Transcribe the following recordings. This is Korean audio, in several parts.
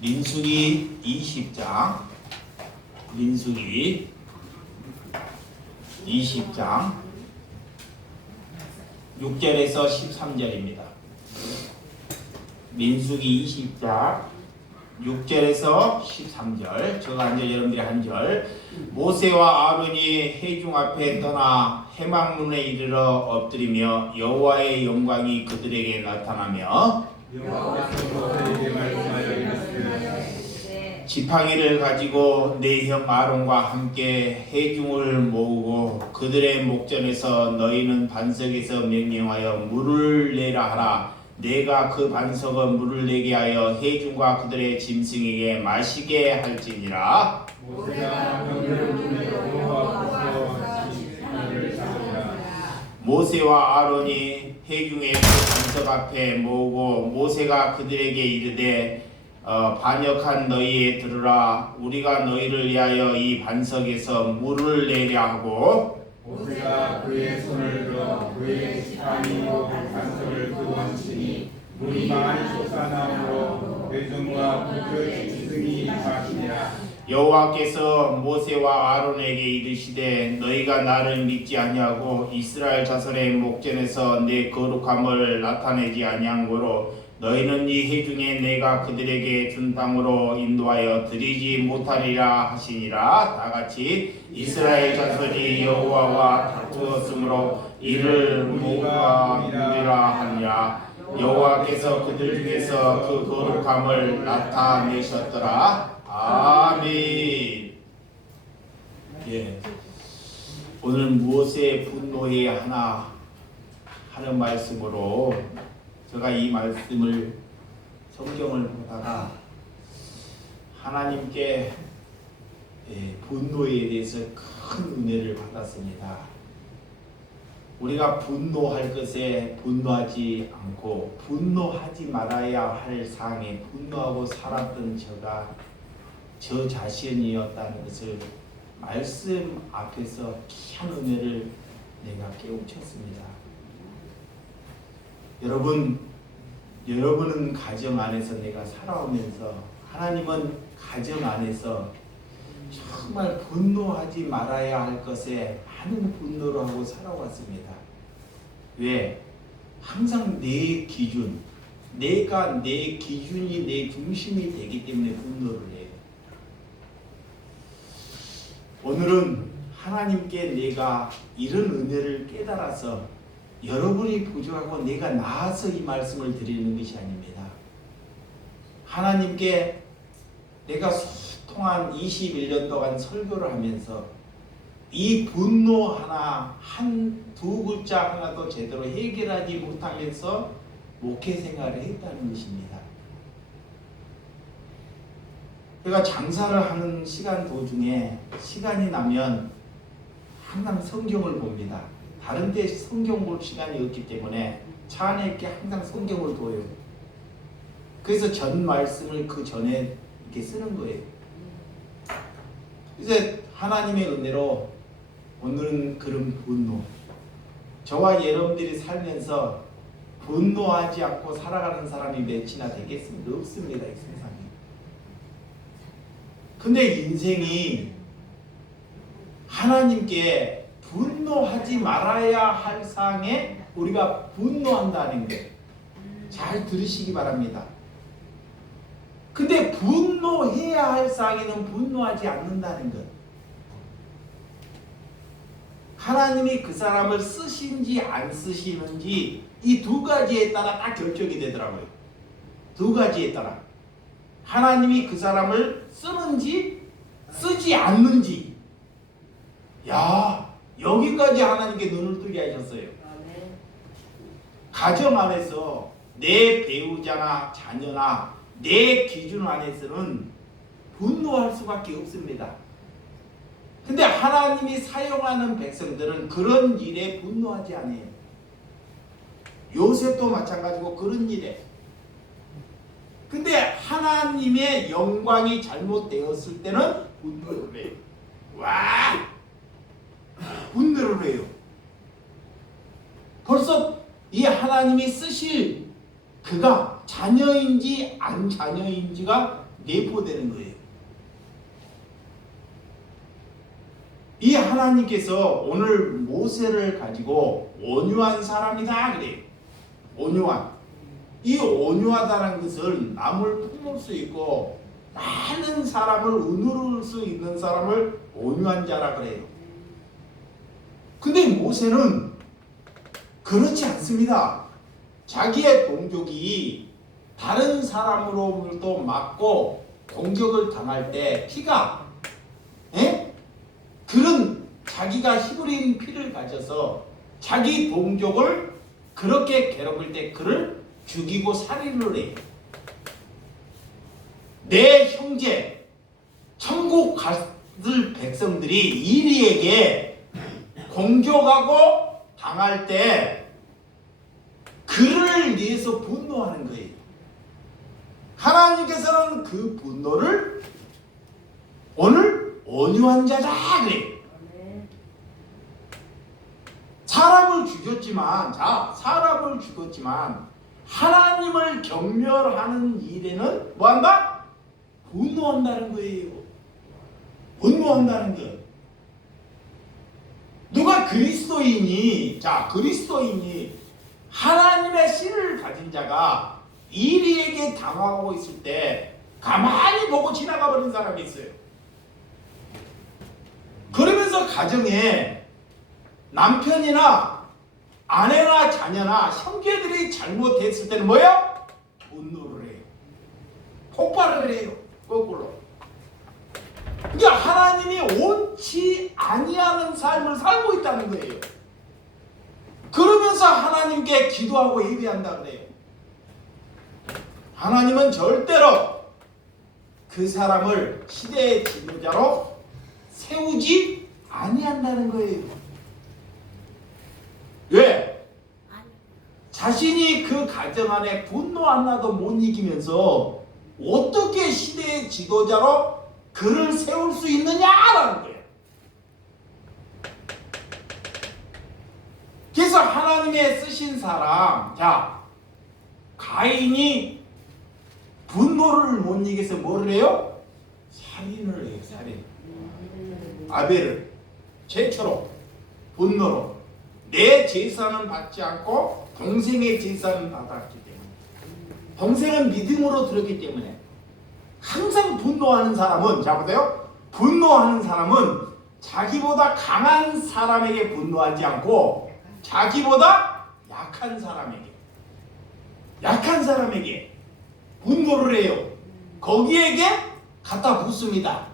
민수기 20장, 민수기 20장 6절에서 13절입니다. 민수기 20장 6절에서 13절, 저가 한 절, 여러분들이 한 절. 모세와 아론이 회중 앞에 떠나 해망문에 이르러 엎드리며 여호와의 영광이 그들에게 나타나며 여호와께서 모세에게 말씀하여 이르시되 지팡이를 가지고 내 형 아론과 함께 회중을 모으고 그들의 목전에서 너희는 반석에서 명령하여 물을 내라 하라. 내가 그 반석에 물을 내게 하여 회중과 그들의 짐승에게 마시게 할지니라. 모세가 병들을 두며 여호와 앞에서 지팡이를 잡으니라. 모세와 아론이 회중의 그 반석 앞에 모으고 모세가 그들에게 이르되 반역한 너희에 들으라. 우리가 너희를 위하여 이 반석에서 물을 내려 하고 모세가 그의 손을 들어 그의 지팡이로 반석을 끄원치니 물이 많이 솟아나므로 회중과 그들의 짐승이 마시니라. 여호와께서 모세와 아론에게 이르시되 너희가 나를 믿지 아니하고 이스라엘 자손의 목전에서 내 거룩함을 나타내지 아니함으로 너희는 이 회중에 내가 그들에게 준 땅으로 인도하여 드리지 못하리라 하시니라. 다같이 이스라엘 자손이 여호와와 다투었으므로 이를 모함이라 하니라. 여호와께서 그들 중에서 그 거룩함을 나타내셨더라. 아멘. 예. 오늘 무엇에 분노해야 하나 하는 말씀으로 제가 이 말씀을 성경을 보다가 하나님께 분노에 대해서 큰 은혜를 받았습니다. 우리가 분노할 것에 분노하지 않고 분노하지 말아야 할 사항에 분노하고 살았던 저가 저 자신이었다는 것을 말씀 앞에서 귀한 은혜를 내가 깨우쳤습니다. 여러분은 가정 안에서 내가 살아오면서 하나님은 가정 안에서 정말 분노하지 말아야 할 것에 많은 분노를 하고 살아왔습니다. 왜? 항상 내 기준, 내가 내 기준이 내 중심이 되기 때문에 분노를 해요. 오늘은 하나님께 내가 이런 은혜를 깨달아서 여러분이 부족하고 내가 나아서 이 말씀을 드리는 것이 아닙니다. 하나님께 내가 소통한 21년 동안 설교를 하면서 이 분노 하나, 두 글자 하나도 제대로 해결하지 못하면서 목회 생활을 했다는 것입니다. 제가 장사를 하는 시간 도중에 시간이 나면 항상 성경을 봅니다. 다른 때 성경 볼 시간이 없기 때문에 차 안에 이렇게 항상 성경을 둬요. 그래서 전 말씀을 그 전에 이렇게 쓰는 거예요. 이제 하나님의 은혜로 오늘은 그런 분노, 저와 여러분들이 살면서 분노하지 않고 살아가는 사람이 몇이나 되겠습니까? 없습니다, 이 세상에. 근데 인생이 하나님께 분노하지 말아야 할 사항에 우리가 분노한다는 게 잘 들으시기 바랍니다. 근데 분노해야 할 사항에는 분노하지 않는다는 것. 하나님이 그 사람을 쓰신지 안 쓰시는지 이 두 가지에 따라 딱 결정이 되더라고요. 두 가지에 따라 하나님이 그 사람을 쓰는지 쓰지 않는지. 야, 여기까지 하나님께 눈을 뜨게 하셨어요. 가정 안에서 내 배우자나 자녀나 내 기준 안에서는 분노할 수밖에 없습니다. 근데 하나님이 사용하는 백성들은 그런 일에 분노하지 않아요. 요셉도 마찬가지고 그런 일에. 근데 하나님의 영광이 잘못되었을 때는 분노를 해요. 와! 분노를 해요. 벌써 이 하나님이 쓰실 그가 자녀인지 안 자녀인지가 내포되는 거예요. 이 하나님께서 오늘 모세를 가지고 온유한 사람이다 그래요. 온유한. 이 온유하다는 것은 남을 품을 수 있고 많은 사람을 은우를 수 있는 사람을 온유한 자라 그래요. 근데 모세는 그렇지 않습니다. 자기의 동족이 다른 사람으로부터 맞고 공격을 당할 때 피가 그런 자기가 히브리인 피를 가져서 자기 동족을 그렇게 괴롭힐 때 그를 죽이고 살인을 해요. 내 형제 천국 갔을 백성들이 이리에게 공격하고 당할 때 그를 위해서 분노하는 거예요. 하나님께서는 그 분노를 오늘 온유한 자다 그래요. 사람을 죽였지만 하나님을 경멸하는 일에는 뭐한다? 분노한다는 거예요. 분노한다는 것. 누가 그리스도인이 하나님의 씨를 가진 자가 이리에게 당하고 있을 때 가만히 보고 지나가 버린 사람이 있어요. 그러면서 가정에 남편이나 아내나 자녀나 형제들이 잘못했을 때는 뭐예요? 분노를 해요. 폭발을 해요. 거꾸로. 그러니까 하나님이 옳지 아니하는 삶을 살고 있다는 거예요. 그러면서 하나님께 기도하고 예배한다 그래요. 하나님은 절대로 그 사람을 시대의 지도자로 세우지 아니한다는 거예요. 왜? 자신이 그 가정 안에 분노 하나도 못 이기면서 어떻게 시대의 지도자로 그를 세울 수 있느냐라는 거예요. 그래서 하나님의 쓰신 사람, 가인이 분노를 못 이겨서 뭐를 해요? 살인을 해요. 살인. 아벨을 최초로 분노로 내 제사는 받지 않고 동생의 제사는 받았기 때문에, 동생은 믿음으로 들었기 때문에 항상 분노하는 사람은, 보세요. 분노하는 사람은 자기보다 강한 사람에게 분노하지 않고 자기보다 약한 사람에게 분노를 해요. 거기에게 갖다 붙습니다.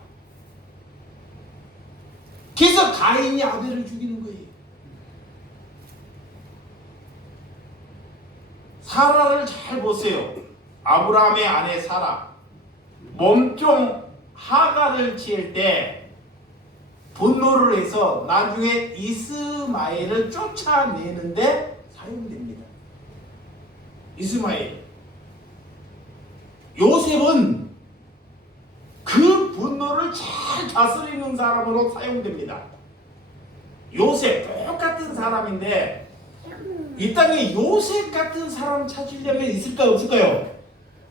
그래서 가인이 아벨을 죽이는 거예요. 사라를 잘 보세요. 아브라함의 아내 사라, 몸종 하가를 지을 때 분노를 해서 나중에 이스마엘을 쫓아내는데 사용됩니다. 이스마엘. 요셉은 그 분노를 잘 다스리는 사람으로 사용됩니다. 요셉 똑같은 사람인데 이 땅에 요셉 같은 사람 찾으려면 있을까요? 없을까요?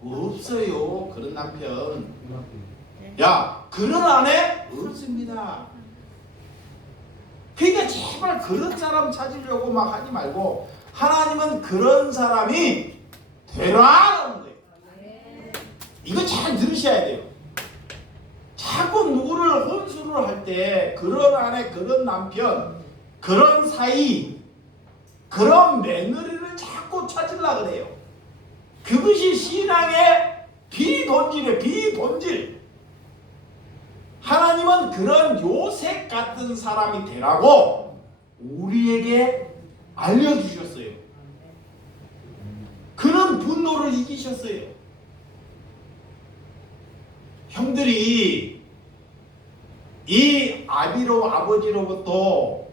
없어요. 그런 남편. 그런 아내 없습니다. 그러니까 제발 그런 사람 찾으려고 막 하지 말고 하나님은 그런 사람이 되라는 거예요. 이거 잘 들으셔야 돼요. 자꾸 누구를 혼수를 할 때 그런 아내, 그런 남편, 그런 사이, 그런 며느리를 자꾸 찾으려고 그래요. 그것이 신앙의 비본질이에요. 비본질. 하나님은 그런 요셉 같은 사람이 되라고 우리에게 알려주셨어요. 그런 분노를 이기셨어요. 형들이 이 아버지로부터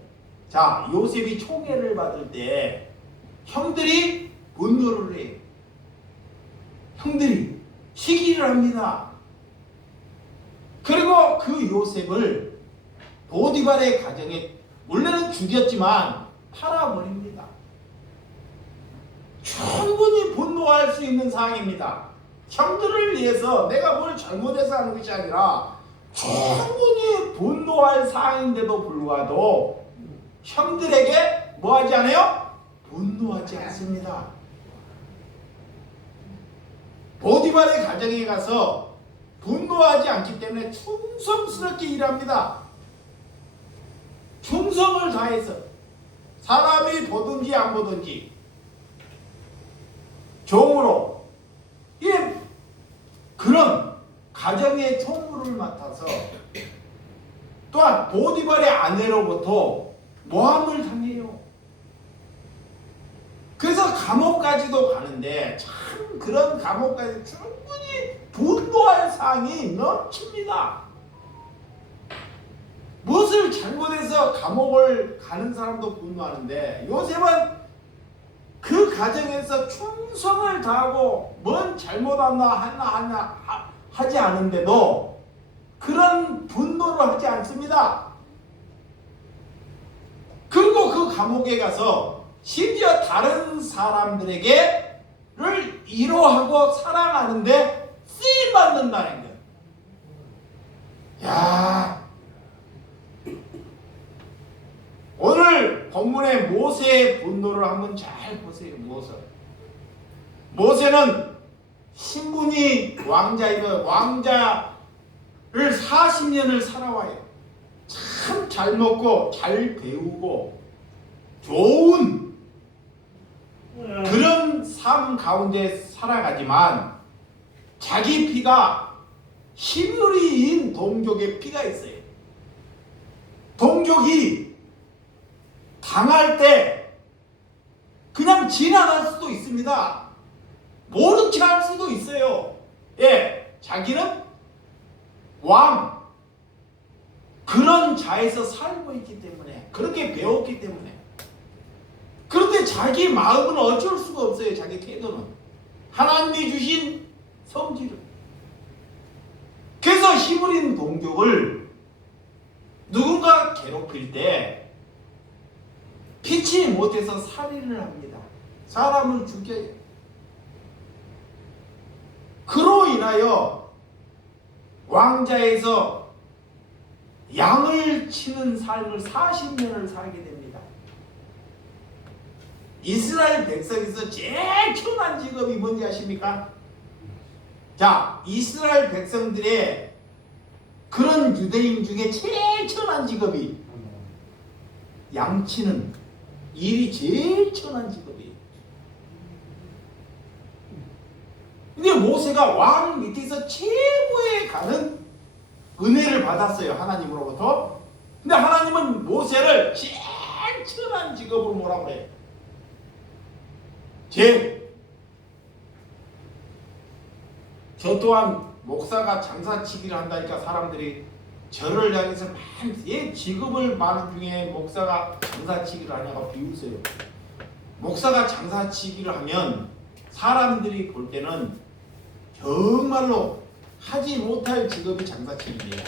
요셉이 총애를 받을 때 형들이 분노를 해요. 형들이 시기를 합니다. 그리고 그 요셉을 보디발의 가정에 원래는 죽였지만 팔아버립니다. 충분히 분노할 수 있는 상황입니다. 형들을 위해서 내가 뭘 잘못해서 하는 것이 아니라 충분히 분노할 사항인데도 불구하고 형들에게 뭐하지 않아요? 분노하지 않습니다. 보디발의 가정에 가서 분노하지 않기 때문에 충성스럽게 일합니다. 충성을 다해서 사람이 보든지 안 보든지 종으로 그런 가정의 총무를 맡아서 또한 보디발의 아내로부터 모함을 당해요. 그래서 감옥까지도 가는데 참 그런 감옥까지 충분히 분노할 사항이 넘칩니다. 무엇을 잘못해서 감옥을 가는 사람도 분노하는데 요셉은 그 가정에서 충성을 다하고 뭔 잘못하나 하지 않은데도 그런 분노를 하지 않습니다. 그리고 그 감옥에 가서 심지어 다른 사람들에게를 위로하고 사랑하는데 쓰임받는다는 거예요. 야, 오늘 본문의 모세의 분노를 한번 잘 보세요. 모세는 신분이 왕자이고 왕자를 40년을 살아와요. 참 잘 먹고 잘 배우고 좋은 그런 삶 가운데 살아가지만 자기 피가 히브리인 동족의 피가 있어요. 동족이 당할 때 그냥 지나갈 수도 있습니다. 모른 체 할 수도 있어요. 예, 자기는 왕 그런 자에서 살고 있기 때문에 그렇게 배웠기 때문에 그런데 자기 마음은 어쩔 수가 없어요. 자기 태도는 하나님이 주신 성질을. 그래서 히브리인 동족을 누군가 괴롭힐 때 피치 못해서 살인을 합니다. 사람을 죽여요. 그로 인하여 왕자에서 양을 치는 삶을 40년을 살게 됩니다. 이스라엘 백성에서 제일 천한 직업이 뭔지 아십니까? 자, 이스라엘 백성들의 그런 유대인 중에 제일 천한 직업이 양치는 일이 제일 천한 직업이에요. 근데 모세가 왕 밑에서 최고에 가는 은혜를 받았어요. 하나님으로부터. 근데 하나님은 모세를 제일 천한 직업으로 뭐라고 그래요? 저 또한 목사가 장사치기를 한다니까 사람들이 저를 향해서 얘 직업을 많은 중에 목사가 장사치기를 하냐고 비웃어요. 목사가 장사치기를 하면 사람들이 볼 때는 정말로 하지 못할 직업이 장사치기예요.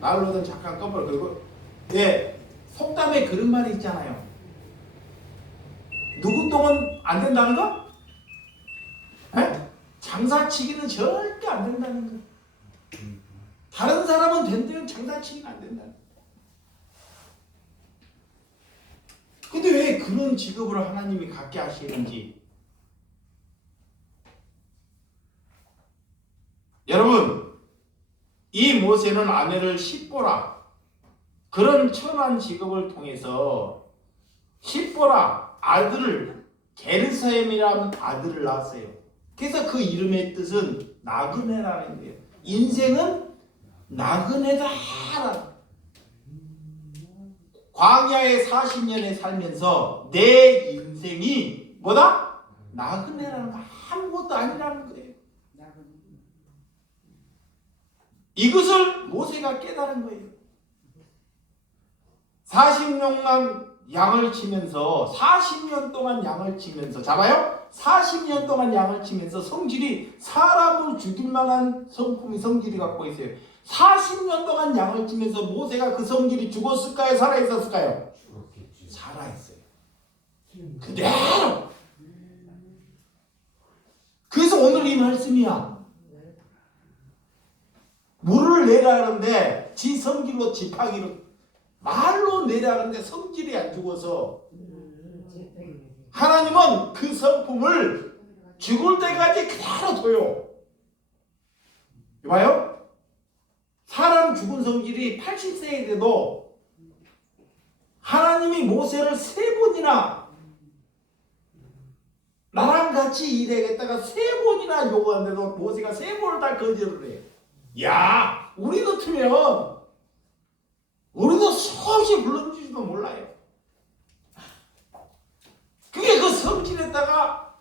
말로는 잠깐 꺼버려. 그리고 속담에 그런 말이 있잖아요. 누구 똥은 안 된다는 거? 장사치기는 절대 안 된다는 거. 다른 사람은 된다면 장사치기는 안 된다는 거. 근데 왜 그런 직업을 하나님이 갖게 하시는지. 여러분, 이 모세는 아내를 십보라, 그런 천한 직업을 통해서 십보라 아들을, 게르사임이라는 아들을 낳았어요. 그래서 그 이름의 뜻은 나그네라는 거예요. 인생은 나그네다. 광야의 40년에 살면서 내 인생이 뭐다? 나그네라는 거, 아무것도 아니라는 거예요. 이것을 모세가 깨달은 거예요. 40년간 양을 치면서 40년 동안 양을 치면서 잡아요? 40년 동안 양을 치면서 성질이 사람을 죽일 만한 성품이 성질이 갖고 있어요. 40년 동안 양을 치면서 모세가 그 성질이 죽었을까요? 살아있었을까요? 살아있어요. 그대로. 그래서 오늘 이 말씀이야. 물을 내라는데 지 성질로 지팡이로 말로 내라는데 성질이 안 죽어서 하나님은 그 성품을 죽을 때까지 그대로 둬요. 봐요? 사람 죽은 성질이 80세에 돼도 하나님이 모세를 3번이나 나랑 같이 일하겠다가 3번이나 요구하는데도 모세가 3번을 다 거절을 해. 야, 우리 같으면 우리도 수없이 불러주지도 몰라요. 그게 그 성질에다가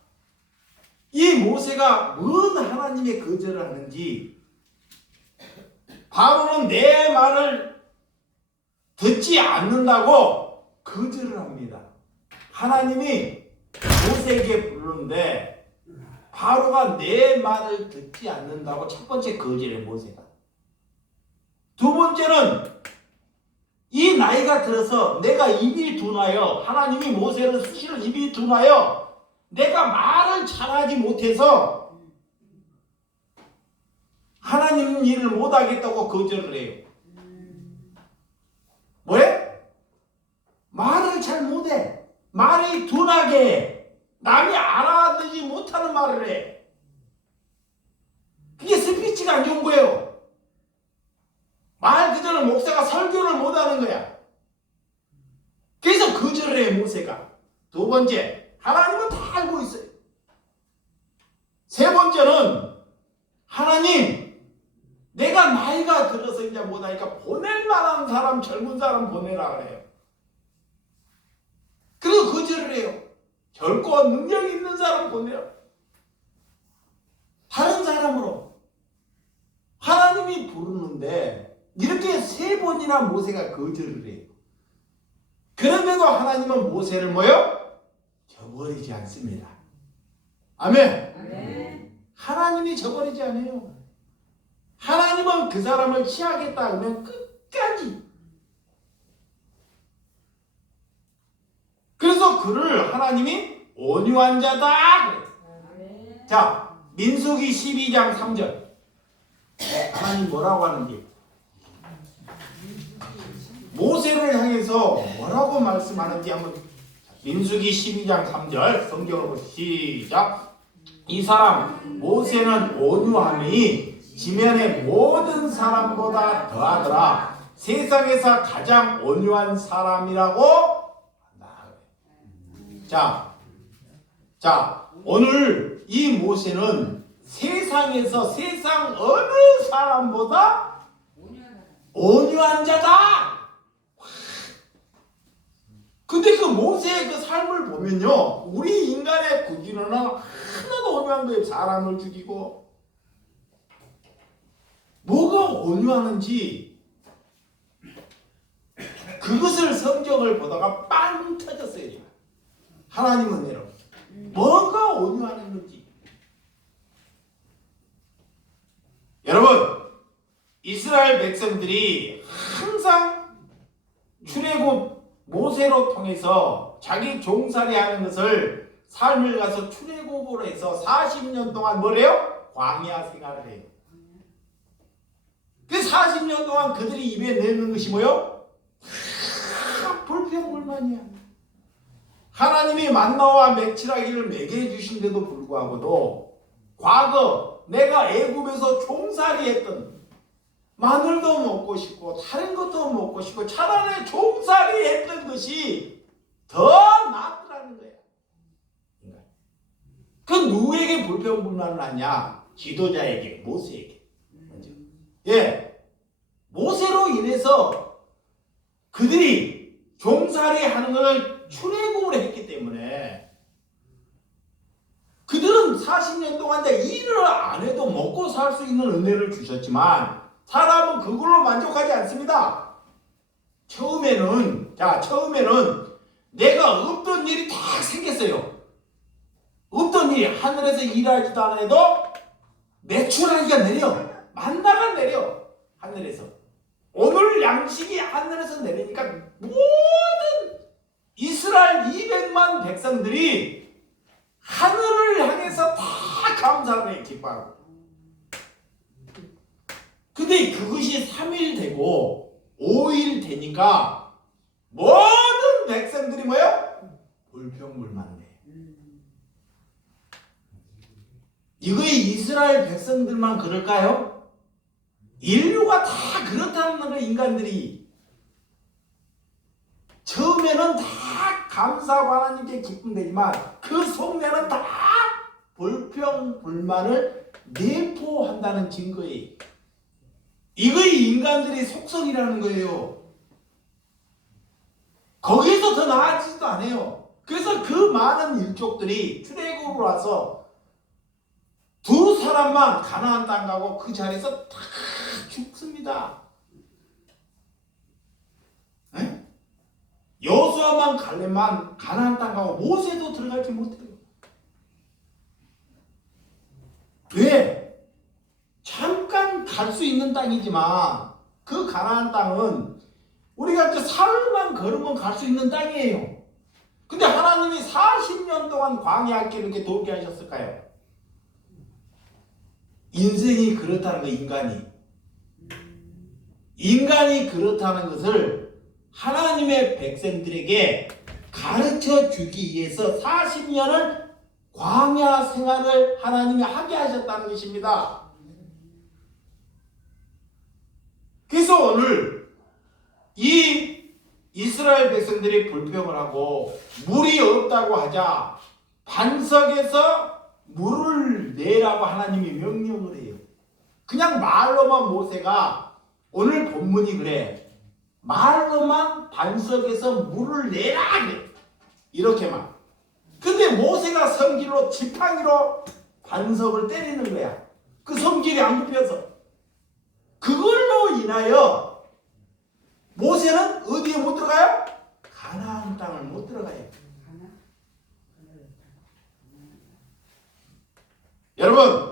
이 모세가 뭔 하나님의 거절을 하는지 바로는 내 말을 듣지 않는다고 거절을 합니다. 하나님이 모세에게 부르는데 바로가 내 말을 듣지 않는다고 첫 번째 거절해 모세가. 두 번째는 이 나이가 들어서 내가 입이 둔하여 하나님이 모세를 수시로 입이 둔하여 내가 말을 잘하지 못해서 하나님 일을 못하겠다고 거절을 해요. 왜? 말을 잘 못해. 말이 둔하게 해. 남이 알아듣지 못하는 말을 해. 그게 스피치가 안 좋은 거예요. 말 그대로 목사가 설교를 못하는 거야. 그래서 거절을 해 모세가. 두 번째, 하나님은 다 알고 있어요. 세 번째는 하나님, 내가 나이가 들어서 이제 못하니까 보낼 만한 사람, 젊은 사람 보내라 그래요. 그리고 거절을 해요. 결코 능력 있는 사람 보내요. 다른 사람으로. 하나님이 부르는데 이렇게 3번이나 모세가 거절을 해요. 그런데도 하나님은 모세를 뭐요? 저버리지 않습니다. 아멘. 아멘. 하나님이 저버리지 않아요. 하나님은 그 사람을 취하겠다 하면 끝까지. 그래서 그를 하나님이 온유한 자다. 아멘. 자, 민수기 12장 3절. 하나님 뭐라고 하는지. 모세를 향해서 뭐라고 말씀하는지 한번. 민수기 12장 3절 성경으로 시작. 이 사람 모세는 온유함이 지면의 모든 사람보다 더하더라. 세상에서 가장 온유한 사람이라고 한다. 자, 오늘 이 모세는 세상에서 세상 어느 사람보다 온유한 자다. 근데 그 모세의 그 삶을 보면요, 우리 인간의 구기는 하나도 온유한 거예요. 사람을 죽이고. 뭐가 온유하는지 그것을 성경을 보다가 빵 터졌어요. 하나님 은혜로. 뭐가 온유하는 건지. 여러분, 이스라엘 백성들이 항상 출애굽 모세로 통해서 자기 종살이 하는 것을 삶을 가서 출애굽으로 해서 40년 동안 뭐래요? 광야 생활을 해요. 그 40년 동안 그들이 입에 내는 것이 뭐요? 불평불만이야. 하나님이 만나와 메추라기를 먹여 주신데도 불구하고도 과거 내가 애굽에서 종살이 했던 마늘도 먹고 싶고 다른 것도 먹고 싶고 차라리 종살이 했던 것이 더 낫더라는 거야. 그 누구에게 불평불만을 하냐? 지도자에게, 모세에게. 예, 모세로 인해서 그들이 종살이 하는 것을 출애굽을 했기 때문에 그들은 40년 동안 일을 안 해도 먹고 살 수 있는 은혜를 주셨지만 사람은 그걸로 만족하지 않습니다. 처음에는 내가 없던 일이 다 생겼어요. 없던 일이 하늘에서 일하지도 않아도 메추라기가 내려. 만나가 내려. 하늘에서. 오늘 양식이 하늘에서 내리니까 모든 이스라엘 200만 백성들이 하늘을 향해서 다 감사를 해, 기뻐하고. 근데 그것이 3일 되고 5일 되니까 모든 백성들이 뭐요? 불평불만해. 이거에 이스라엘 백성들만 그럴까요? 인류가 다 그렇다는 거예요. 인간들이 처음에는 다 감사하고 하나님께 기쁨되지만 그 속내는 다 불평불만을 내포한다는 증거예요. 이거의 인간들의 속성이라는 거예요. 거기에서 더 나아지지도 않아요. 그래서 그 많은 일족들이 출애굽으로 와서 두 사람만 가나안 땅 가고 그 자리에서 다 죽습니다. 에? 여호수아만 갈렙만 가나안 땅 가고 모세도 들어가지 못해요. 왜? 잠깐 갈 수 있는 땅이지만 그 가나안 땅은 우리가 이제 사흘만 걸으면 갈 수 있는 땅이에요. 근데 하나님이 40년 동안 광야 길을 이렇게 돌게 하셨을까요? 인생이 그렇다는 거, 인간이 그렇다는 것을 하나님의 백성들에게 가르쳐 주기 위해서 40년을 광야 생활을 하나님이 하게 하셨다는 것입니다. 그래서 오늘 이 이스라엘 백성들이 불평을 하고 물이 없다고 하자 반석에서 물을 내라고 하나님이 명령을 해요. 그냥 말로만 모세가, 오늘 본문이 그래, 말로만 반석에서 물을 내라 그래, 이렇게만. 근데 모세가 성길로 지팡이로 반석을 때리는 거야. 그 성길이 안 굽혀서. 그걸로 인하여 모세는 어디에 못 들어가요? 가나안 땅을 못 들어가요. 여러분,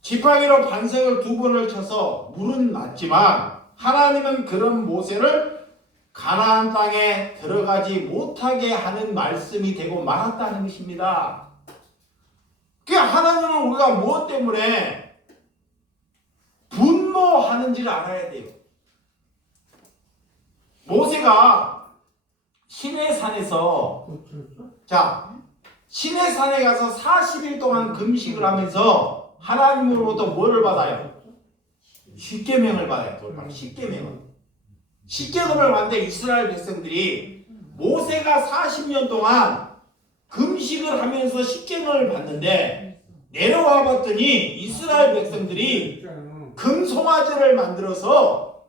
지팡이로 반석을 2번을 쳐서 물은 났지만 하나님은 그런 모세를 가나안 땅에 들어가지 못하게 하는 말씀이 되고 말았다는 것입니다. 그러니까 하나님은 우리가 무엇 때문에 분노하는지를 알아야 돼요. 모세가 시내산에서, 시내산에 가서 40일 동안 금식을 하면서 하나님으로부터 뭐를 받아요? 십계명을 받아요. 십계명을 받는데 이스라엘 백성들이 모세가 40년 동안 금식을 하면서 십계명을 받는데 내려와 봤더니 이스라엘 백성들이 금송아지를 만들어서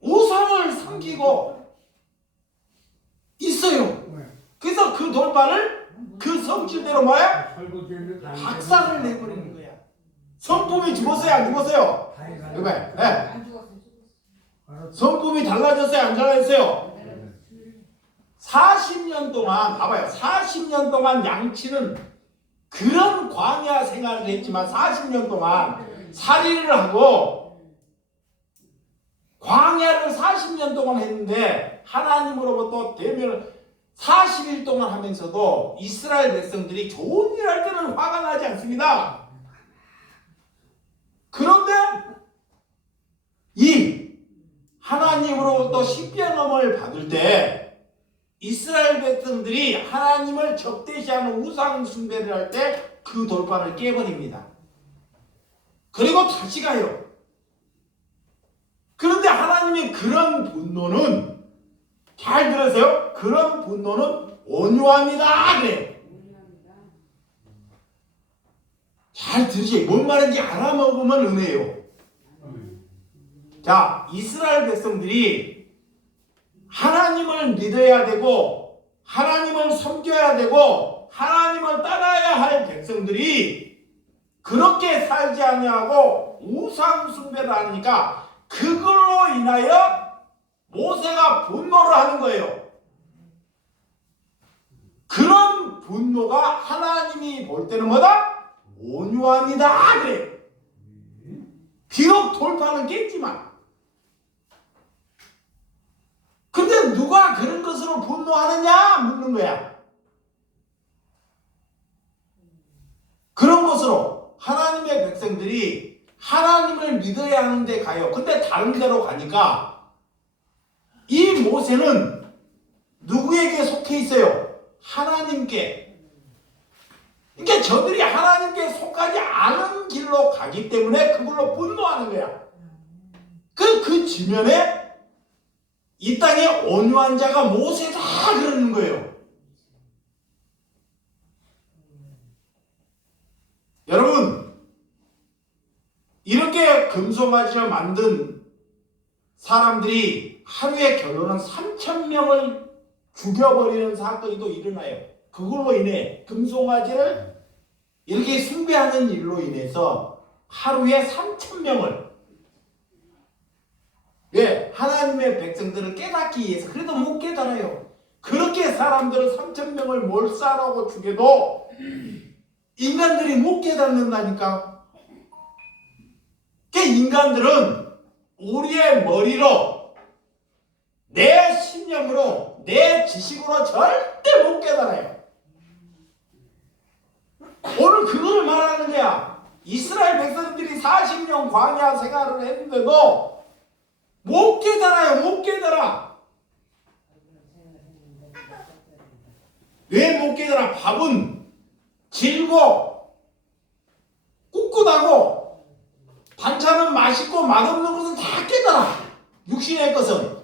우상을 섬기고 있어요. 그래서 그 돌판을 그 성질대로 뭐야? 박살을 내버리는 거야. 성품이 죽었어요? 안 죽었어요? 네. 성품이 달라졌어요? 안 달라졌어요? 40년 동안 봐봐요. 40년 동안 양치는 그런 광야 생활을 했지만 40년 동안 살인을 하고 광야를 40년 동안 했는데 하나님으로부터 대면을 40일 동안 하면서도 이스라엘 백성들이 좋은 일 할 때는 화가 나지 않습니다. 그런데 이 하나님으로부터 십계명을 받을 때 이스라엘 백성들이 하나님을 적대시하는 우상 숭배를 할 때 그 돌판을 깨버립니다. 그리고 다시 가요. 그런데 하나님의 그런 분노는, 잘 들으세요, 그런 분노는 온유합니다 그래요. 잘 들으세요. 뭔 말인지 알아먹으면 은혜예요. 자, 이스라엘 백성들이 하나님을 믿어야 되고 하나님을 섬겨야 되고 하나님을 따라야 할 백성들이 그렇게 살지 아니하고 우상 숭배를 하니까 그걸로 인하여 모세가 분노를 하는 거예요. 그런 분노가 하나님이 볼 때는 뭐다? 온유합니다 그래요. 비록 돌판은 깼지만. 근데 누가 그런 것으로 분노하느냐 묻는 거야. 그런 것으로 하나님의 백성들이 하나님을 믿어야 하는데 가요. 근데 다른 데로 가니까 이 모세는 누구에게 속해 있어요? 하나님께. 그러니까 저들이 하나님께 속하지 않은 길로 가기 때문에 그걸로 분노하는 거야. 그 지면에 이 땅에 온유한 자가 모세다 그러는 거예요. 여러분, 이렇게 금송아지를 만든 사람들이 하루에 결론은 3,000명을 죽여버리는 사건이 또 일어나요. 그걸로 인해 금송아지를 이렇게 숭배하는 일로 인해서 하루에 3,000명을 하나님의 백성들을 깨닫기 위해서 그래도 못 깨달아요. 그렇게 사람들을 3,000명을 몰살하고 죽여도 인간들이 못 깨닫는다니까. 인간들은 우리의 머리로 내 신념으로 내 지식으로 절대 못 깨달아요. 오늘 그걸 말하는 거야. 이스라엘 백성들이 40년 광야 생활을 했는데도 못 깨달아요. 못 깨달아. 왜 못 깨달아? 밥은 질고 꿋꿋하고 반찬은 맛있고 맛없는 것은 다 깨달아. 육신의 것은.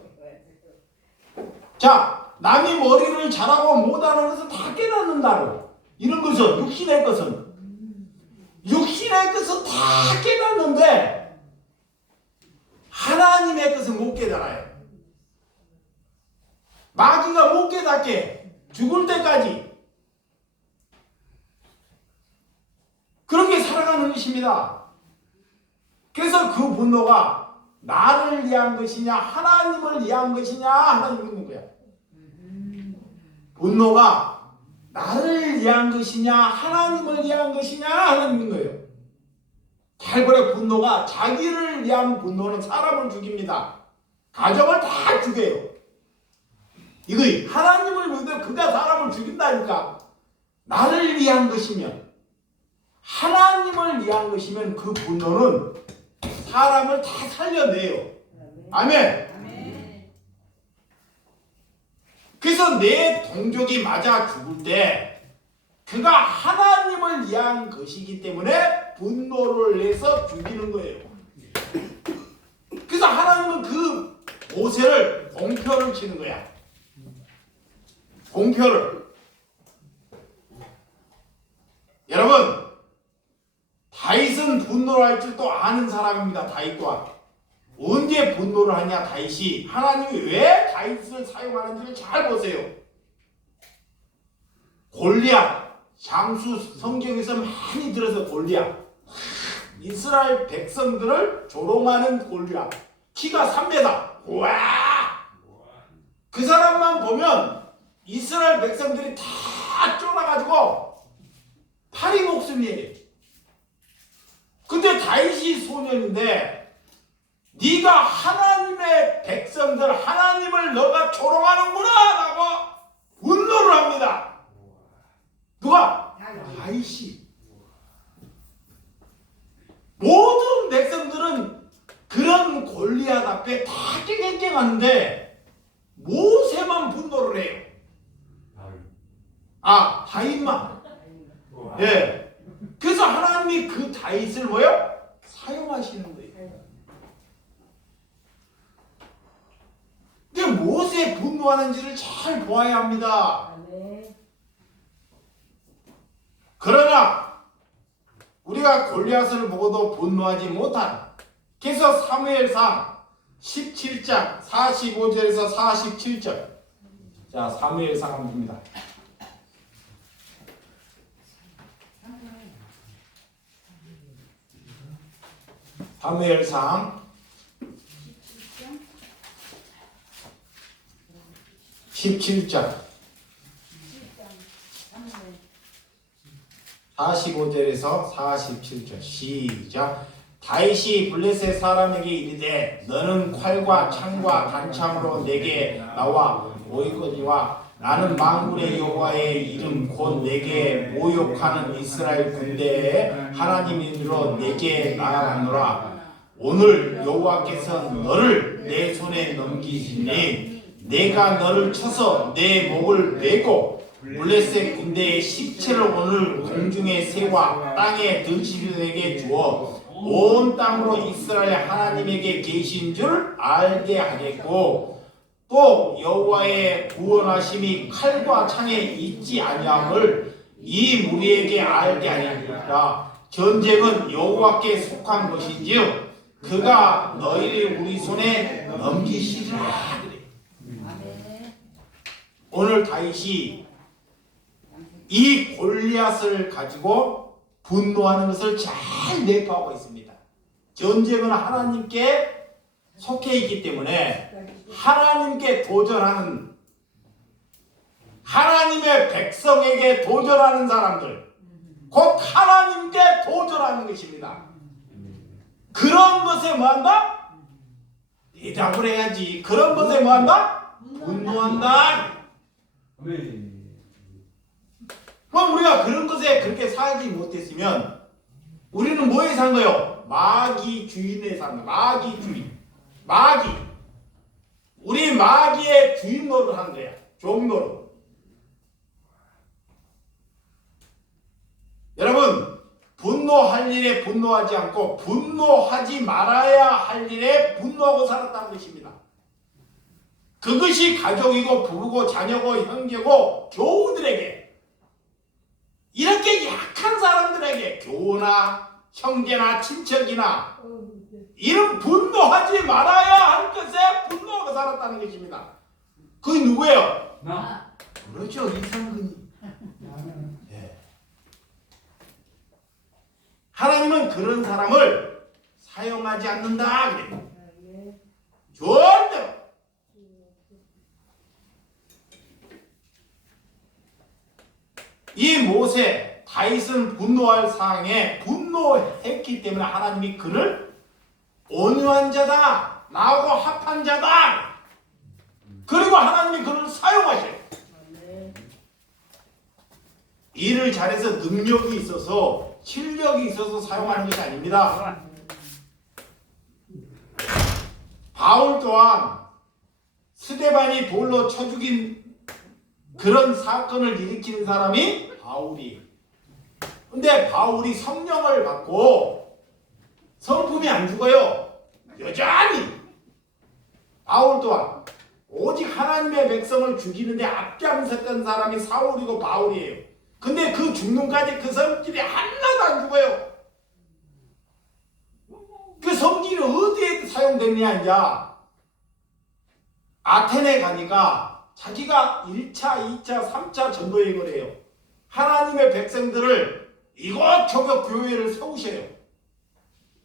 자, 남이 머리를 잘하고 못하는 것은 다 깨닫는다고. 이런 것은 육신의 것은 다 깨닫는데 하나님의 것은 못 깨달아요. 마귀가 못 깨닫게 죽을 때까지 그렇게 살아가는 것입니다. 그래서 그 분노가 나를 위한 것이냐 하나님을 위한 것이냐 하나님 묻는 거야. 분노가 나를 위한 것이냐 하나님을 위한 것이냐 하나님 묻는 거예요. 달벌의 분노가 자기를 위한 분노는 사람을 죽입니다. 가정을 다 죽여요. 이거 하나님을 믿어 그가 사람을 죽인다니까. 나를 위한 것이면 하나님을 위한 것이면 그 분노는 사람을 다 살려내요. 아멘. 그래서 내 동족이 맞아 죽을 때 그가 하나님을 위한 것이기 때문에 분노를 내서 죽이는 거예요. 그래서 하나님은 그 모세를 공표를 치는 거야. 공표를. 여러분, 다윗은 분노를 할 줄 또 아는 사람입니다. 다윗 또한. 언제 분노를 하냐 다윗이. 하나님이 왜 다윗을 사용하는지를 잘 보세요. 골리앗. 장수 성경에서 많이 들어서 골리앗. 이스라엘 백성들을 조롱하는 골리앗. 키가 3m. 우와! 그 사람만 보면 이스라엘 백성들이 다 쫄아가지고 파리 목숨이에요. 근데 다윗이 소년인데 네가 하나님의 백성들 하나님을 너가 조롱하는구나 라고 분노를 합니다. 누가? 다윗이. 모든 백성들은 그런 골리앗 앞에 다 깽깽깽하는데 모세만 분노를 해요. 다윗만. 예. 그래서 하나님이 그 다윗을 뭐요? 사용하시는 거예요. 근데 모세 분노하는지를 잘 보아야 합니다. 그러나 우리가 골리앗을 보고도 분노하지 못한. 그래서 사무엘상 17장 45절에서 47절. 자, 사무엘상입니다. 사무엘상 17장 45절에서 47절 시작. 다윗이 블레셋 사람에게 이르되 너는 칼과 창과 단창으로 내게 나와 모이거니와 나는 만군의 여호와의 이름 곧 내게 모욕하는 이스라엘 군대의 하나님이므로 내게 나아가노라. 오늘 여호와께서 너를 내 손에 넘기시니 내가 너를 쳐서 내 목을 베고 블레셋 군대의 시체를 오늘 공중의 새와 땅의 들쥐들에게 주어 온 땅으로 이스라엘 하나님에게 계신 줄 알게 하겠고 또 여호와의 구원하심이 칼과 창에 있지 아니함을 이 무리에게 알게 하리라. 전쟁은 여호와께 속한 것인즉 그가 너희를 우리 손에 넘기시리라. 오늘 다윗이 이 골리앗을 가지고 분노하는 것을 잘 내포하고 있습니다. 전쟁은 하나님께 속해 있기 때문에 하나님께 도전하는, 하나님의 백성에게 도전하는 사람들, 곧 하나님께 도전하는 것입니다. 그런 것에 뭐한다? 대답을 해야지. 그런 것에 뭐한다? 분노한다. 그럼 우리가 그런 것에 그렇게 살지 못했으면 우리는 뭐에 산 거예요? 마귀 주인에 산 거예요. 마귀 주인. 마귀. 우리 마귀의 주인 노릇 한 거야. 종 노릇. 여러분, 분노할 일에 분노하지 않고 분노하지 말아야 할 일에 분노하고 살았다는 것입니다. 그것이 가족이고 부부고 자녀고 형제고 교우들에게, 이렇게 약한 사람들에게, 교우나 형제나 친척이나 이런 분노하지 말아야 할 것에 분노하고 살았다는 것입니다. 그게 누구예요? 나. 그렇죠. 이상근이. 네. 하나님은 그런 사람을 사용하지 않는다 그래요. 절대로. 이 모세, 다윗은 분노할 상황에 분노했기 때문에 하나님이 그를 온유한 자다, 나하고 합한 자다. 그리고 하나님이 그를 사용하셔요. 일을 잘해서 능력이 있어서 실력이 있어서 사용하는 것이 아닙니다. 바울 또한 스데반이 돌로 쳐 죽인 그런 사건을 일으키는 사람이 바울이. 근데 바울이 성령을 받고 성품이 안 죽어요. 여전히. 바울 또한 오직 하나님의 백성을 죽이는데 앞장섰던 사람이 사울이고 바울이에요. 근데 그 죽는까지 그 성질이 하나도 안 죽어요. 그 성질이 어디에 사용됐냐 이제 아테네 가니까 자기가 1차, 2차, 3차 전도여행을 해요. 하나님의 백성들을 이곳저곳 교회를 세우셔요.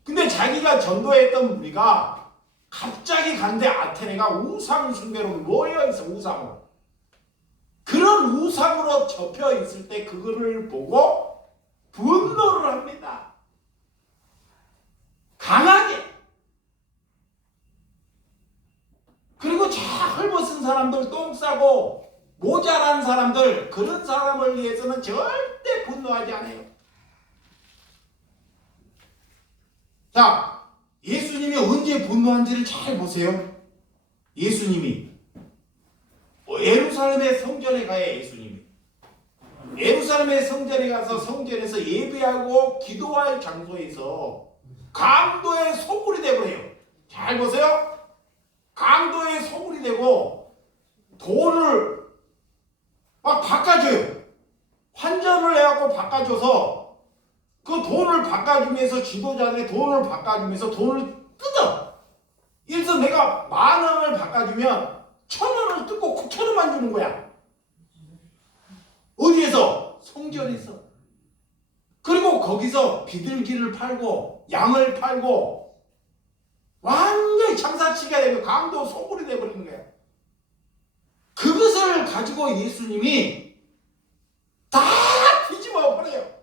근데 자기가 전도했던 무리가 갑자기 간데 아테네가 우상 숭배로 모여있어. 우상으로. 그런 우상으로 접혀 있을 때 그거를 보고 분노를 합니다. 강하게. 그리고 저 헐벗은 사람들, 똥 싸고 모자란 사람들, 그런 사람을 위해서는 절대 분노하지 않아요. 자, 예수님이 언제 분노한지를 잘 보세요. 예수님이 예루살렘의 성전에 가야 예수님이 예루살렘의 성전에 가서 성전에서 예배하고 기도할 장소에서 강도의 소굴이 되버려요. 잘 보세요. 강도의 소굴이 되고 돈을 막 바꿔줘요. 환전을 해갖고 바꿔줘서 그 돈을 바꿔주면서 지도자들이 돈을 바꿔주면서 돈을 뜯어. 그래서 내가 10,000원을 바꿔주면 1,000원을 뜯고 9,000원만 주는 거야. 어디에서? 성전에서. 그리고 거기서 비둘기를 팔고 양을 팔고 완전히 장사치기가 되고 강도 소굴이 되어버리는 거야. 그것을 가지고 예수님이 다 뒤집어 버려요.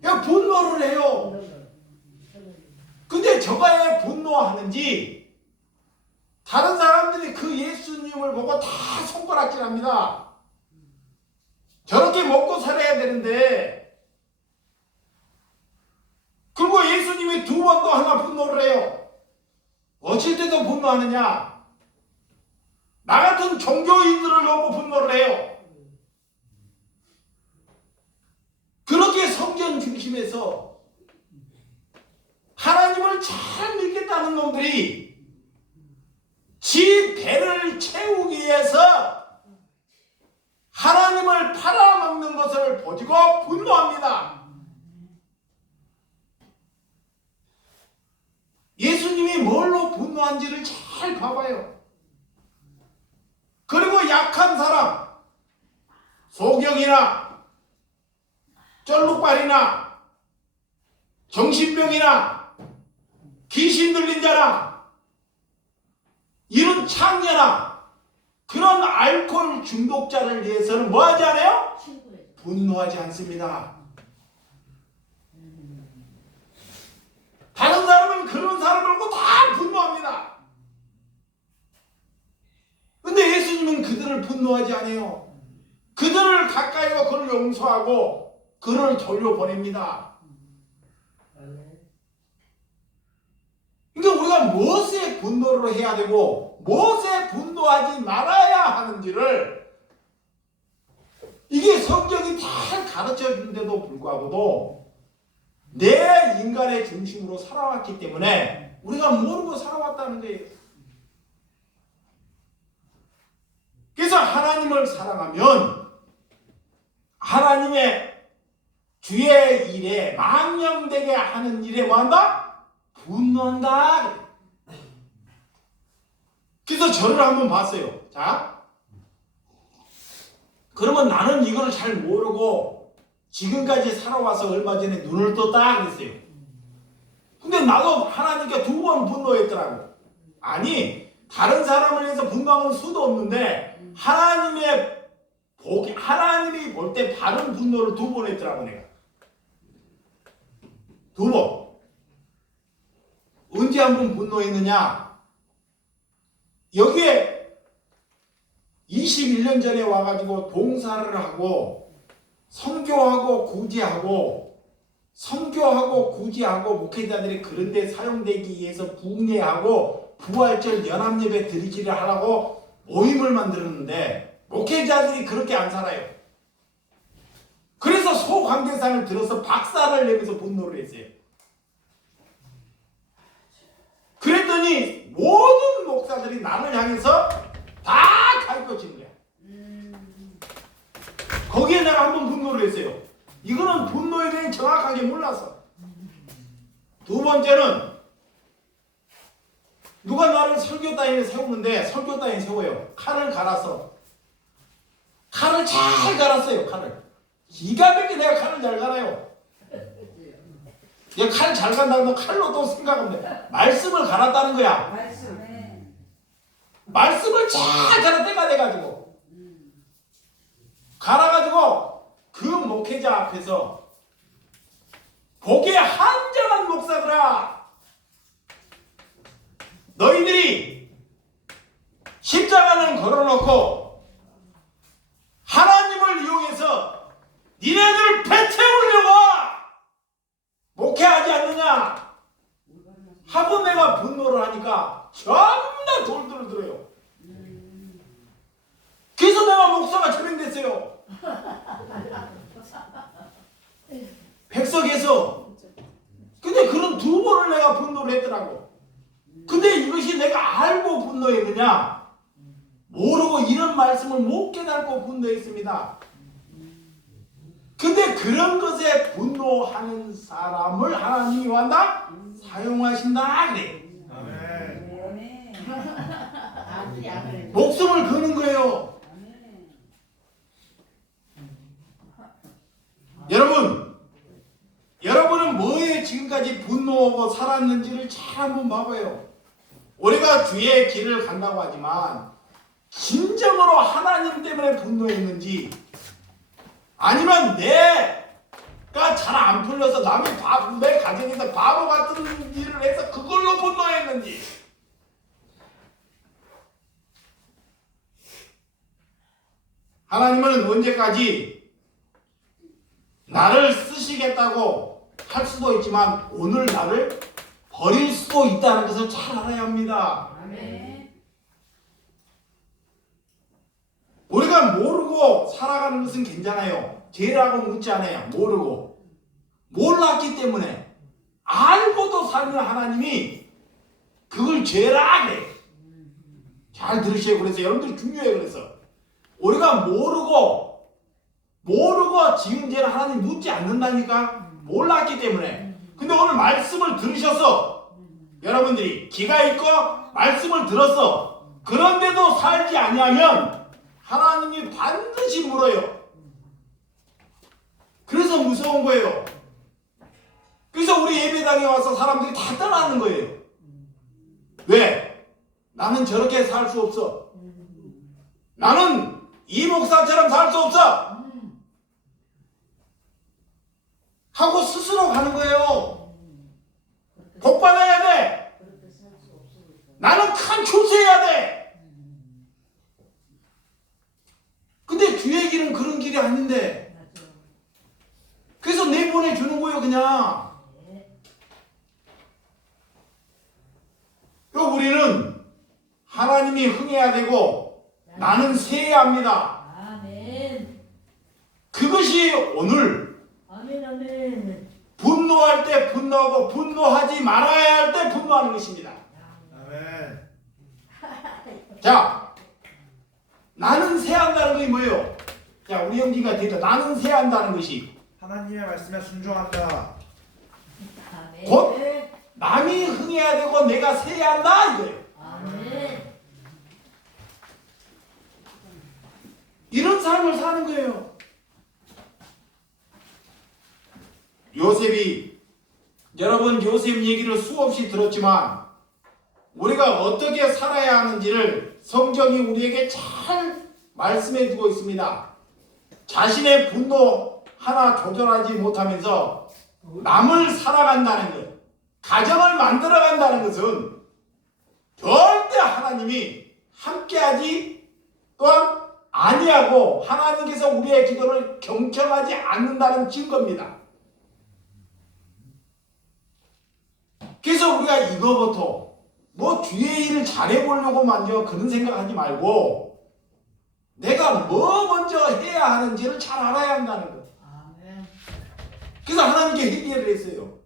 그냥 분노를 해요. 근데 저가 왜 분노하는지 다른 사람들이 그 예수님을 보고 다 손가락질합니다. 저렇게 먹고 살아야 되는데, 그리고 예수님이 두 번도 하나 분노를 해요. 어쩔 때도 분노하느냐? 나 같은 종교인들을 놓고 분노를 해요. 그렇게 성전 중심에서 하나님을 잘 믿겠다는 놈들이 지 배를 채우기 위해서 하나님을 팔아먹는 것을 보지고 분노합니다. 예수님이 뭘로 분노한지를 잘 봐봐요. 그리고 약한 사람, 소경이나 쩔룩발이나 정신병이나 귀신 들린 자나 이런 창녀나 그런 알코올 중독자를 위해서는 뭐 하지 않아요? 분노하지 않습니다. 다른 사람은 그런 사람을 보고 다 분노합니다. 근데 예수님은 그들을 분노하지 않아요. 그들을 가까이 와 그를 용서하고 그를 돌려보냅니다. 그러니까 우리가 무엇에 분노를 해야 되고 무엇에 분노하지 말아야 하는지를 이게 성경이 잘 가르쳐 주는데도 불구하고도 내 인간의 중심으로 살아왔기 때문에 우리가 모르고 살아왔다는 거예요. 그래서 하나님을 사랑하면 하나님의 주의 일에 망령되게 하는 일에 뭐한다? 분노한다. 그래서 저를 한번 봤어요. 자, 그러면 나는 이걸 잘 모르고 지금까지 살아와서 얼마 전에 눈을 떴다 그랬어요. 근데 나도 하나님께 두 번 분노했더라고. 아니, 다른 사람을 위해서 분노하는 수도 없는데 하나님이 볼 때 바른 분노를 두 번 했더라고. 내가 두 번. 언제 한 번 분노했느냐? 여기에 21년 전에 와가지고 봉사를 하고 선교하고 구제하고 목회자들이 그런 데 사용되기 위해서 국례하고 부활절 연합예배 드리기를 하라고 모임을 만들었는데 목회자들이 그렇게 안 살아요. 그래서 소관계상을 들어서 박살을 내면서 분노를 했어요. 그랬더니 모든 목사들이 나를 향해서 다 가르쳐지는 거야. 거기에 내가 한번 분노를 했어요. 이거는 분노에 대해 정확하게 몰라서. 두 번째는 누가 나를 설교단에 세우는데 설교단에 세워요. 칼을 갈아서. 칼을 잘 갈았어요. 칼을. 기가 막히게 내가 칼을 잘 갈아요. 칼 잘 간다고 칼로 또 생각하면 돼. 말씀을 갈았다는 거야. 말씀을 잘 갈아떼가 돼가지고 갈아가지고 그 목회자 앞에서 복에 한정한 목사들아, 너희들이 십자가는 걸어놓고 하나님을 이용해서 니네들 배 태우려고 목회하지 않느냐 하고 내가 분노를 하니까 전부 돌들을 들어요. 그래서 내가 목사가 제명됐어요. 백석에서. 근데 그런 두 번을 내가 분노를 했더라고. 근데 이것이 내가 알고 분노했느냐? 모르고 이런 말씀을 못 깨닫고 분노했습니다. 근데 그런 것에 분노하는 사람을 하나님이 완다? 사용하신다 그래. 목숨을 거는 거예요. 여러분은 뭐에 지금까지 분노하고 살았는지를 잘 한번 봐봐요. 우리가 주의 길을 간다고 하지만 진정으로 하나님 때문에 분노했는지, 아니면 내가 잘 안 풀려서 내 가정에서 바보 같은 일을 해서 그걸로 분노했는지, 하나님은 언제까지 나를 쓰시겠다고 할 수도 있지만 오늘 나를 버릴 수도 있다는 것을 잘 알아야 합니다. 아멘. 우리가 모르고 살아가는 것은 괜찮아요. 죄라고 묻지 않아요. 모르고. 몰랐기 때문에. 알고도 살면 하나님이 그걸 죄라 그래. 잘 들으셔요. 그래서 여러분들 중요해요. 그래서 우리가 모르고 지은 죄를 하나님 묻지 않는다니까. 몰랐기 때문에. 근데 오늘 말씀을 들으셔서 여러분들이 귀가 있고 말씀을 들었어. 그런데도 살지 아니하면 하나님이 반드시 물어요. 그래서 무서운 거예요. 그래서 우리 예배당에 와서 사람들이 다 떠나는 거예요. 왜? 나는 저렇게 살 수 없어. 나는 이 목사처럼 살 수 없어. 하고 스스로 가는 거예요. 복 받아야 돼. 나는 큰 출세해야 돼. 근데 주의 길은 그런 길이 아닌데. 그래서 내보내주는 거예요, 그냥. 우리는 하나님이 흥해야 되고 나는 세야 합니다. 아멘. 그것이 오늘 아멘. 아멘. 분노할 때 분노하고 분노하지 말아야 할 때 분노하는 것입니다. 아멘. 자, 나는 세한다는 것이 뭐예요? 자, 우리 형제가 드리다 나는 세한다는 것이 하나님의 말씀에 순종한다. 아멘. 곧 남이 흥해야 되고 내가 세야 한다 이거예요. 아멘. 이런 삶을 사는 거예요. 요셉이 여러분 요셉 얘기를 수없이 들었지만 우리가 어떻게 살아야 하는지를 성경이 우리에게 잘 말씀해 주고 있습니다. 자신의 분노 하나 조절하지 못하면서 남을 살아간다는 것, 가정을 만들어간다는 것은 절대 하나님이 함께하지 또한 아니하고 하나님께서 우리의 기도를 경청하지 않는다는 증거입니다. 그래서 우리가 이거부터 뭐 주의 일을 잘해보려고 만져 그런 생각하지 말고 내가 뭐 먼저 해야 하는지를 잘 알아야 한다는 것. 아멘. 그래서 하나님께 회개를 했어요.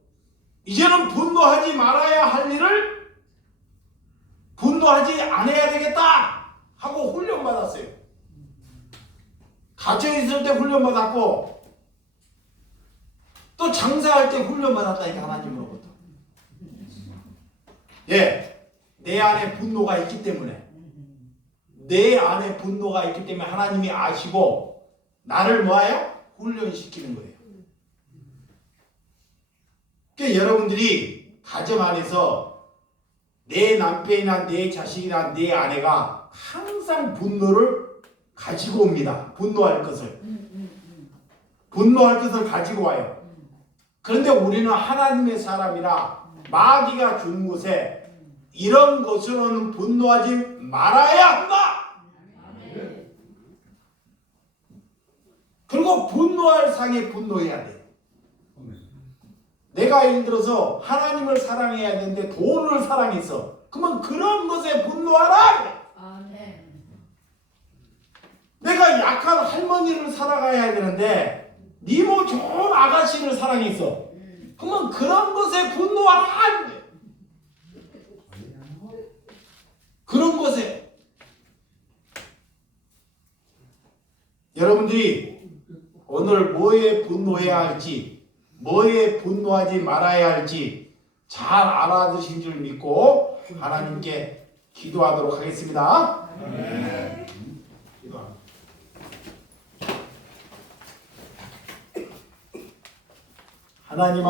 이제는 분노하지 말아야 할 일을 분노하지 않아야 되겠다 하고 훈련받았어요. 갇혀있을 때 훈련받았고 또 장사할 때 훈련받았다니까 하나님으로부터. 예, 내 안에 분노가 있기 때문에 내 안에 분노가 있기 때문에 하나님이 아시고 나를 뭐하여? 훈련시키는 거예요. 그러니까 여러분들이 가정 안에서 내 남편이나 내 자식이나 내 아내가 항상 분노를 가지고 옵니다. 분노할 것을. 분노할 것을 가지고 와요. 그런데 우리는 하나님의 사람이라 마귀가 준 곳에 이런 것으로는 분노하지 말아야 한다. 아멘. 그리고 분노할 상에 분노해야 돼. 내가 예를 들어서 하나님을 사랑해야 되는데 돈을 사랑했어. 그러면 그런 것에 분노하라. 그래. 아멘. 내가 약한 할머니를 살아가야 되는데 니모 좋은 아가씨를 사랑했어. 그러면 그런 것에 분노하라. 그래. 그런 것에 여러분들이 오늘 뭐에 분노해야 할지 뭐에 분노하지 말아야 할지 잘 알아두신 줄 믿고 하나님께 기도하도록 하겠습니다. 아멘. 기도합니다. 하나님